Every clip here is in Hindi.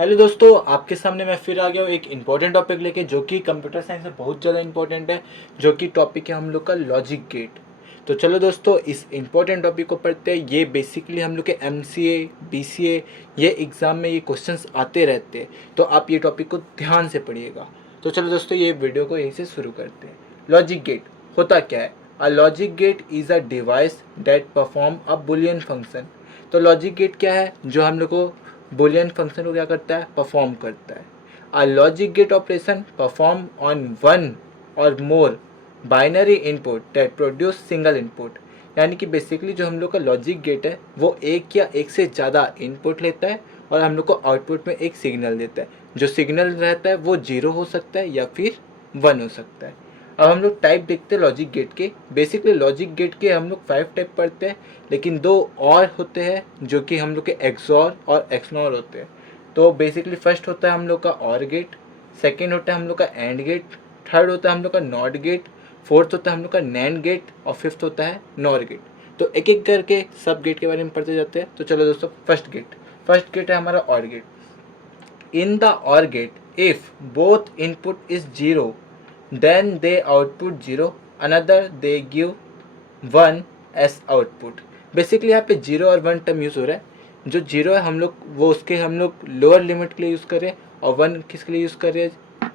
हेलो दोस्तों, आपके सामने मैं फिर आ गया हूँ एक इम्पॉर्टेंट टॉपिक लेके, जो कि कंप्यूटर साइंस में बहुत ज़्यादा इंपॉर्टेंट है, जो कि टॉपिक है हम लोग का लॉजिक गेट। तो चलो दोस्तों, इस इम्पॉर्टेंट टॉपिक को पढ़ते हैं। ये बेसिकली हम लोग के MCA BCA ये एग्ज़ाम में ये क्वेश्चंस आते रहते हैं, तो आप ये टॉपिक को ध्यान से पढ़िएगा। तो चलो दोस्तों, ये वीडियो को यहीं से शुरू करते हैं। लॉजिक गेट होता क्या है? A logic gate is a device that perform a Boolean function. तो लॉजिक गेट क्या है? जो हम लोग को बुलियन फंक्शन को क्या करता है? परफॉर्म करता है। A logic gate operation perform on one or more binary input that produce single input. यानी कि बेसिकली जो हम लोग का लॉजिक गेट है वो एक या एक से ज़्यादा इनपुट लेता है और हम लोग को आउटपुट में एक सिग्नल देता है। जो सिग्नल रहता है वो 0 हो सकता है या फिर 1 हो सकता है। अब हम लोग टाइप देखते हैं लॉजिक गेट के। बेसिकली लॉजिक गेट के हम लोग 5 टाइप पढ़ते हैं, लेकिन 2 और होते हैं जो कि हम लोग के एक्सॉर और एक्सनॉर होते हैं। तो बेसिकली फर्स्ट होता है हम लोग का और गेट, सेकेंड होता है हम लोग का एंड गेट, थर्ड होता है हम लोग का नॉट गेट, फोर्थ होता है हम लोग का नैंड गेट और फिफ्थ होता है नॉर गेट। तो एक एक करके सब गेट के बारे में पढ़ते जाते हैं। तो चलो दोस्तों, फर्स्ट गेट है हमारा और गेट। इन द और get if both input is 0 then they output 0, another they give 1 as output। Basically यहाँ पे 0 और 1 टर्म यूज़ हो रहा है। जो 0 है हम लोग वो उसके हम लोग लोअर लिमिट के लिए यूज़ कर रहे हैं, और 1 किसके लिए यूज़ कर रहे हैं?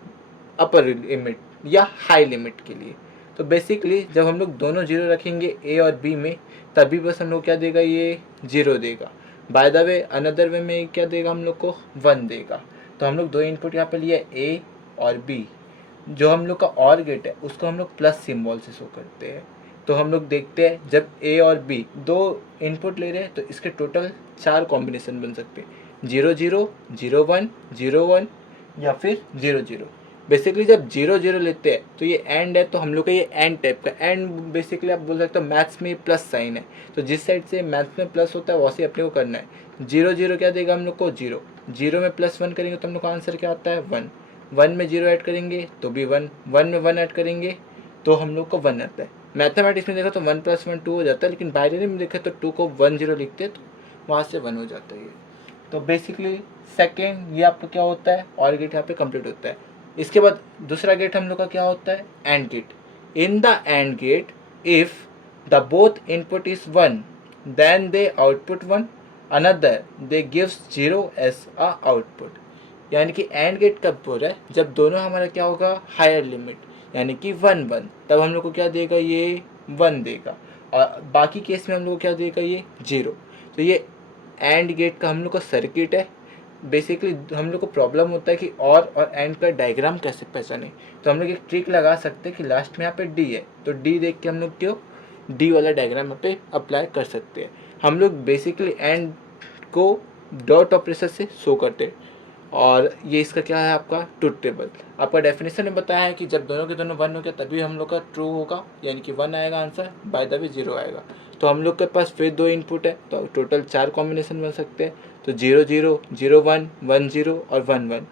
अपर लिमिट या हाई लिमिट के लिए। तो बेसिकली जब हम लोग दोनों 0 रखेंगे A और B में, तभी बस हम लोग क्या देगा? ये 0 देगा। By the way another way में क्या देगा? हम लोग को 1 देगा। तो हम लोग दो इनपुट यहाँ पे लिए A और B। जो हम लोग का और गेट है उसको हम लोग प्लस सिंबल से शो करते हैं। तो हम लोग देखते हैं जब A और B दो इनपुट ले रहे हैं तो इसके टोटल 4 कॉम्बिनेशन बन सकते हैं, 0 0 0 1 0 1 या फिर 0 0। बेसिकली जब 0 0 लेते हैं तो ये एंड है, तो हम लोग का ये एंड टाइप का एंड बेसिकली आप बोल सकते हो मैथ्स में प्लस साइन है। तो जिस साइड से मैथ्स में प्लस होता है वैसे अपने को करना है। 0 0 क्या देगा हम लोग को? 0। 0 में +1 करेंगे तो हम लोग का आंसर क्या आता है? 1। 1 में 0 ऐड करेंगे तो भी 1। 1 में 1 ऐड करेंगे तो हम लोग को 1 आता है। मैथमेटिक्स में देखा तो 1 + 1 2 हो जाता है, लेकिन बाइनरी में देखा तो 2 को 1 0 लिखते हैं तो वहाँ से 1 हो जाता है ये। तो बेसिकली सेकेंड ये आपका क्या होता है? और गेट यहाँ पे कंप्लीट होता है। इसके बाद दूसरा गेट हम लोग का क्या होता है? And gate. In the and gate if the both input is 1 then they output 1, another they gives 0 as a output. यानी कि एंड गेट कब हो रहा है? जब दोनों हमारा क्या होगा? हायर लिमिट, यानी कि 1 1, तब हम लोग को क्या देगा? ये 1 देगा। और बाकी केस में हम लोग को क्या देगा? ये 0। तो ये एंड गेट का हम लोग का सर्किट है। बेसिकली हम लोग को प्रॉब्लम होता है कि और एंड का डायग्राम कैसे पहचाने। तो हम लोग एक ट्रिक लगा सकते हैं कि लास्ट में यहाँ पे डी है, तो डी देख के हम लोग क्यों डी वाला डायग्राम यहाँ पे अप्लाई कर सकते हैं। हम लोग basically and co dot operation से शो करते हैं। और ये इसका क्या है? आपका ट्रुथ टेबल। आपका डेफिनेशन में बताया है कि जब दोनों के दोनों 1 हो गया तभी हम लोग का ट्रू होगा, यानी कि 1 आएगा आंसर, बाय द वे 0 आएगा। तो हम लोग के पास फिर 2 इनपुट है तो टोटल 4 कॉम्बिनेशन बन सकते हैं। तो 0 0 0 1 1 0 और 1 1।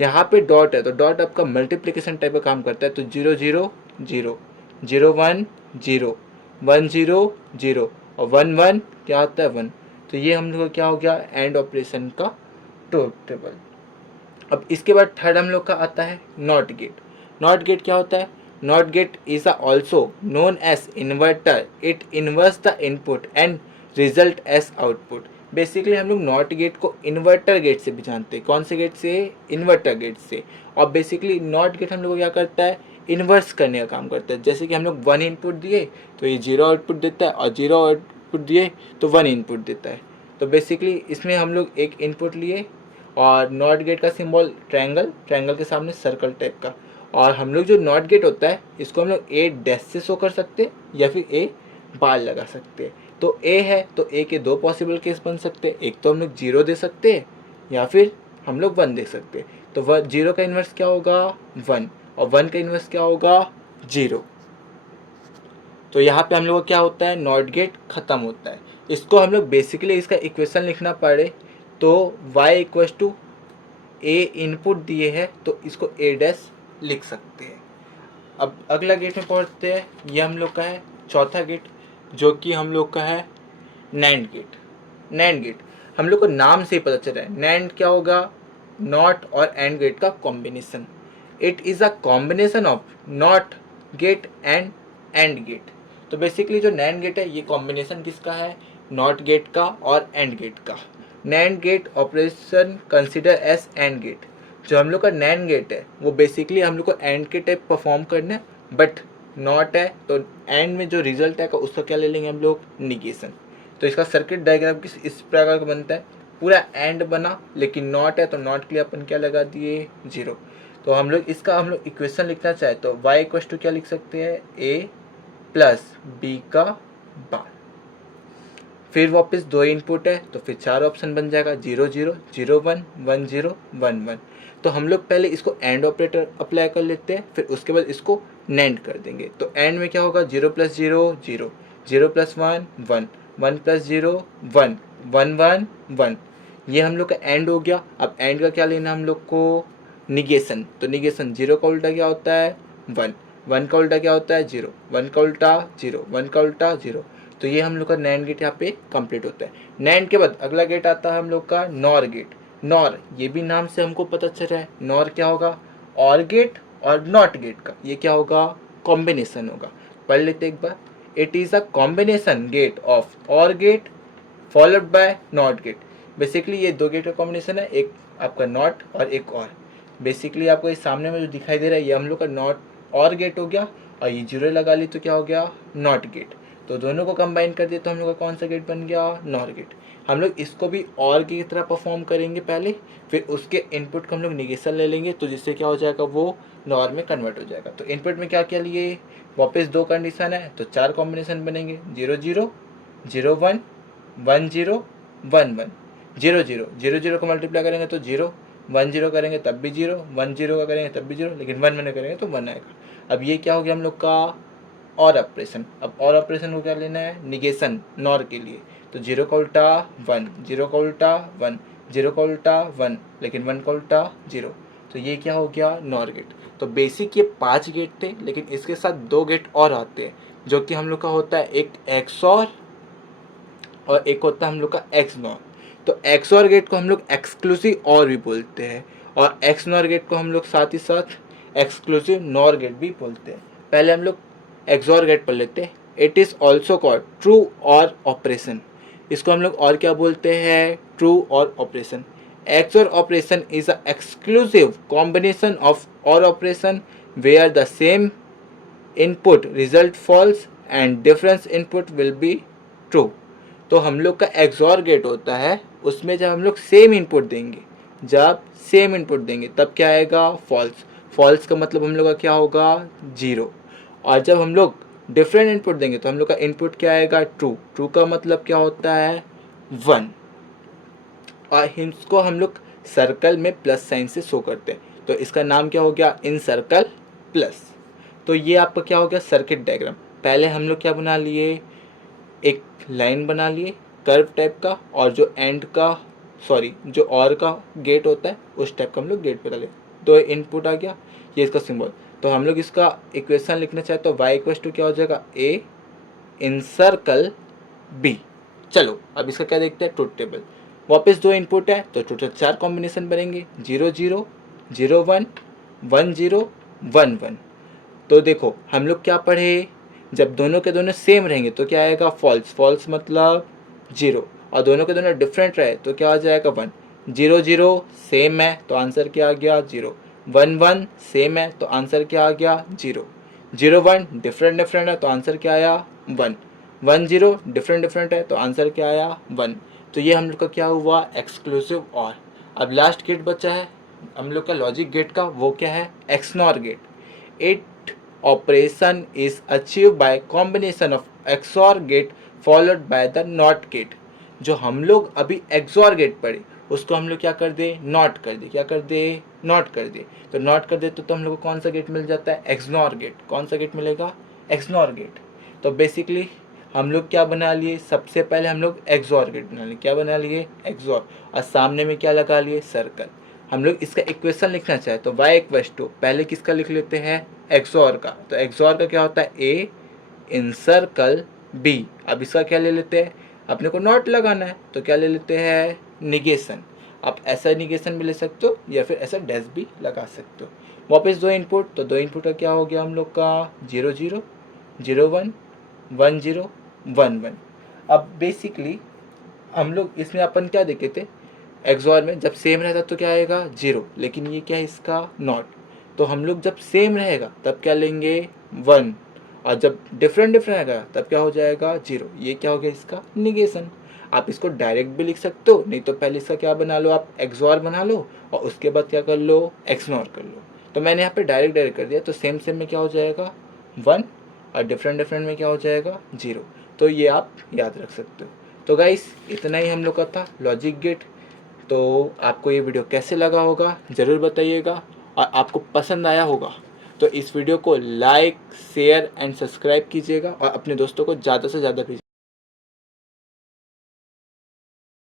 यहाँ पे डॉट है तो डॉट आपका मल्टीप्लिकेशन टाइप का काम करता है। तो 0 0 0 0 1 0 1 0 0 और 1 1 क्या होता है? 1। तो ये हम लोग का क्या हो गया? एंड ऑपरेशन का ट्रुथ टेबल। अब इसके बाद थर्ड हम लोग का आता है नॉट गेट। नॉट गेट क्या होता है? Not gate is also known as inverter. It inverse the input and result as output. Basically हम लोग नॉट गेट को इन्वर्टर गेट से भी जानते हैं। कौन से गेट से? इन्वर्टर गेट से। और बेसिकली नॉट गेट हम लोग को क्या करता है? इन्वर्स करने का काम करता है। जैसे कि हम लोग 1 इनपुट दिए तो ये 0 आउटपुट देता है, और 0 आउटपुट दिए तो 1 इनपुट देता है। तो बेसिकली इसमें हम लोग एक इनपुट लिए और नॉट गेट का सिंबल ट्रायंगल, ट्रायंगल के सामने सर्कल टाइप का। और हम लोग जो नॉट गेट होता है इसको हम लोग ए डैश से शो कर सकते हैं या फिर ए बार लगा सकते हैं। तो ए है तो ए के 2 पॉसिबल केस बन सकते हैं। एक तो हम लोग 0 दे सकते हैं या फिर हम लोग 1 दे सकते हैं। तो 0 का इन्वर्स क्या होगा? 1, और 1 का इन्वर्स क्या होगा? 0। तो यहाँ पे हम लोग का क्या होता है? नॉट गेट खत्म होता है। इसको हम लोग बेसिकली इसका इक्वेशन लिखना पड़े तो y equals to A input दिए है तो इसको ए डैश लिख सकते हैं। अब अगला गेट में पढ़ते हैं। ये हम लोग का है चौथा गेट, जो कि हम लोग का है नैंड गेट। नैंड गेट हम लोग को नाम से ही पता चल रहा है। नैंड क्या होगा? नॉट और एंड गेट का combination. It is a combination of not gate and and gate. तो बेसिकली जो नैंड गेट है ये कॉम्बिनेशन किसका है, नॉट गेट का और एंड गेट का। NAND gate operation consider as and gate. जो हम लोग का नैंड गेट है वो बेसिकली हम लोग को एंड के टाइप परफॉर्म करना है, बट नॉट है तो एंड में जो रिजल्ट है उसका क्या ले लेंगे हम लोग, निगेशन। तो इसका सर्किट डायग्राम इस प्रकार का बनता है, पूरा एंड बना लेकिन नॉट है तो नॉट के लिए अपन क्या लगा दिए, 0। तो हम लोग इक्वेशन लिखना चाहे तो y इक्वल टू क्या लिख सकते हैं, a प्लस बी का बार। फिर वापस 2 इनपुट है तो फिर 4 ऑप्शन बन जाएगा, 0 0 0 1 1 0 1 1। तो हम लोग पहले इसको एंड ऑपरेटर अप्लाई कर लेते हैं, फिर उसके बाद इसको नैंड कर देंगे। तो एंड में क्या होगा, 0 प्लस 0 0, 0 प्लस 1 1, 1 प्लस 0 1, 1 1 1। ये हम लोग का एंड हो गया। अब एंड का क्या लेना हम लोग को, निगेशन। तो निगेशन 0 का उल्टा क्या होता है, 1, 1 का उल्टा क्या होता है, 0, 1 का उल्टा 0, 1 का उल्टा 0। तो ये हम लोग का नैंड गेट यहाँ पे कंप्लीट होता है। नैंड के बाद अगला गेट आता है हम लोग का नॉर गेट। नॉर, ये भी नाम से हमको पता चल रहा है, नॉर क्या होगा, और गेट और नॉट गेट का ये क्या होगा, कॉम्बिनेशन होगा। पढ़ लेते एक बार, it is a combination gate of or gate followed by not gate. Basically ये दो गेट का कॉम्बिनेशन है, एक आपका नॉट और एक और। बेसिकली आपको इस सामने में जो दिखाई दे रहा है ये हम लोग का नॉट और गेट हो गया, और ये 0 लगा ली तो क्या हो गया, नॉट गेट। तो दोनों को कंबाइन कर दिए तो हम लोग का कौन सा गेट बन गया, नॉर गेट। हम लोग इसको भी और की तरह परफॉर्म करेंगे पहले, फिर उसके इनपुट को हम लोग निगेशन ले लेंगे, तो जिससे क्या हो जाएगा, वो नॉर में कन्वर्ट हो जाएगा। तो इनपुट में क्या क्या लिए, वापस 2 कंडीशन है तो 4 कॉम्बिनेशन बनेंगे, 0 0 0 1 1 0 1 1, 0 0 0 0 को मल्टीप्लाई करेंगे तो 0, 1 0 करेंगे तब भी 0, 1 0 का करेंगे तब भी 0, लेकिन 1 1 करेंगे तो 1 आएगा। अब ये क्या हो गया हम लोग का और ऑपरेशन। अब और ऑपरेशन को क्या लेना है, निगेशन नॉर के लिए। तो 0 का उल्टा 1, 0 का उल्टा 1, 0 का उल्टा 1, लेकिन 1 का उल्टा 0। तो ये क्या हो गया, नॉर गेट। तो बेसिक ये 5 गेट थे, लेकिन इसके साथ 2 गेट और आते हैं जो कि हम लोग का होता है, एक एक्सॉर और एक होता है हम लोग का एक्स नॉर। तो एक्स और गेट को हम लोग एक्सक्लूसिव और भी बोलते हैं, और एक्स नॉर गेट को हम लोग साथ ही साथ एक्सक्लूसिव नॉर गेट भी बोलते हैं। पहले हम लोग एक्सॉर गेट पढ़ लेते हैं। It is also called true or operation. इसको हम लोग और क्या बोलते हैं, true or operation. XOR operation is a exclusive combination of or operation where the same input result false and difference input will be true. तो हम लोग का एक्सॉर गेट होता है, उसमें जब हम लोग सेम इनपुट देंगे, जब सेम इनपुट देंगे तब क्या आएगा, फॉल्स। फॉल्स का मतलब हम लोग का क्या होगा, 0। और जब हम लोग डिफरेंट इनपुट देंगे तो हम लोग का इनपुट क्या आएगा, ट्रू। ट्रू का मतलब क्या होता है, 1। और इसको हम लोग सर्कल में प्लस साइन से शो करते हैं, तो इसका नाम क्या हो गया, इन सर्कल प्लस। तो ये आपका क्या हो गया, सर्किट डायग्राम। पहले हम लोग क्या बना लिए, एक लाइन बना लिए कर्व टाइप का, और जो एंड का जो और का गेट होता है उस टाइप का हम लोग गेट बना लिए। तो इनपुट आ गया, ये इसका सिंबल। तो हम लोग इसका इक्वेशन लिखना चाहे तो y इक्वल टू क्या हो जाएगा, a इन सर्कल b। चलो अब इसका क्या देखते हैं, ट्रुथ टेबल। वापस 2 इनपुट है तो टोटल 4 कॉम्बिनेशन बनेंगे, 0 0 0 1 1 0 1 1। तो देखो हम लोग क्या पढ़े, जब दोनों के दोनों सेम रहेंगे तो क्या आएगा, फॉल्स। फॉल्स मतलब 0। और दोनों के दोनों डिफरेंट रहे तो क्या आ जाएगा, 1। 0 0 सेम है तो आंसर क्या आ गया, 0। 1 1 सेम है तो आंसर क्या आ गया, 0। 0 1 डिफरेंट है तो आंसर क्या आया, 1। 1 0 डिफरेंट है तो आंसर क्या आया, 1। तो ये हम लोग का क्या हुआ, एक्सक्लूसिव और। अब लास्ट गेट बचा है हम लोग का लॉजिक गेट का, वो क्या है, XNOR gate. It operation is achieve by combination of XOR gate followed by the not gate. जो हम लोग अभी एक्सॉर गेट पढ़े उसको हम लोग क्या कर दे, नॉट कर दे। क्या कर दे, नॉट कर दे। तो नॉट कर दे तो हम लोग को कौन सा गेट मिल जाता है, एक्सनॉर गेट। कौन सा गेट मिलेगा, एक्सनॉर गेट। तो बेसिकली हम लोग क्या बना लिए, सबसे पहले हम लोग एक्सॉर गेट बना लिए। क्या बना लिए, एक्सॉर, और सामने में क्या लगा लिए, सर्कल। हम लोग इसका इक्वेशन लिखना चाहे तो y इक्वल टू, पहले किसका लिख लेते हैं, एक्सॉर का। तो एक्सॉर का क्या होता है, a इन सर्कल b। अब इसका क्या ले लेते हैं, अपने को नॉट लगाना है तो क्या ले लेते हैं, निगेशन। आप ऐसा निगेशन भी ले सकते हो या फिर ऐसा डैश भी लगा सकते हो। वापस दो इनपुट, तो दो इनपुट का क्या हो गया हम लोग का 0 0 0 1 1 0 1 1। अब बेसिकली हम लोग इसमें अपन क्या देखे थे, एक्सॉर में जब सेम रहता तो क्या आएगा 0, लेकिन ये क्या है इसका नॉट। तो हम लोग जब सेम रहेगा तब क्या लेंगे 1, और जब डिफरेंट डिफरेंट रहेगा तब क्या हो जाएगा 0। ये क्या हो गया इसका निगेशन। आप इसको डायरेक्ट भी लिख सकते हो, नहीं तो पहले इसका क्या बना लो, आप एक्सॉर बना लो और उसके बाद क्या कर लो, एक्सनॉर कर लो। तो मैंने यहाँ पे डायरेक्ट कर दिया, तो सेम सेम में क्या हो जाएगा 1 और डिफरेंट डिफरेंट में क्या हो जाएगा 0। तो ये आप याद रख सकते हो। तो गाइस इतना ही हम लोग का था लॉजिक गेट। तो आपको ये वीडियो कैसे लगा होगा ज़रूर बताइएगा, और आपको पसंद आया होगा तो इस वीडियो को लाइक शेयर एंड सब्सक्राइब कीजिएगा और अपने दोस्तों को ज़्यादा से ज़्यादा भेजिए।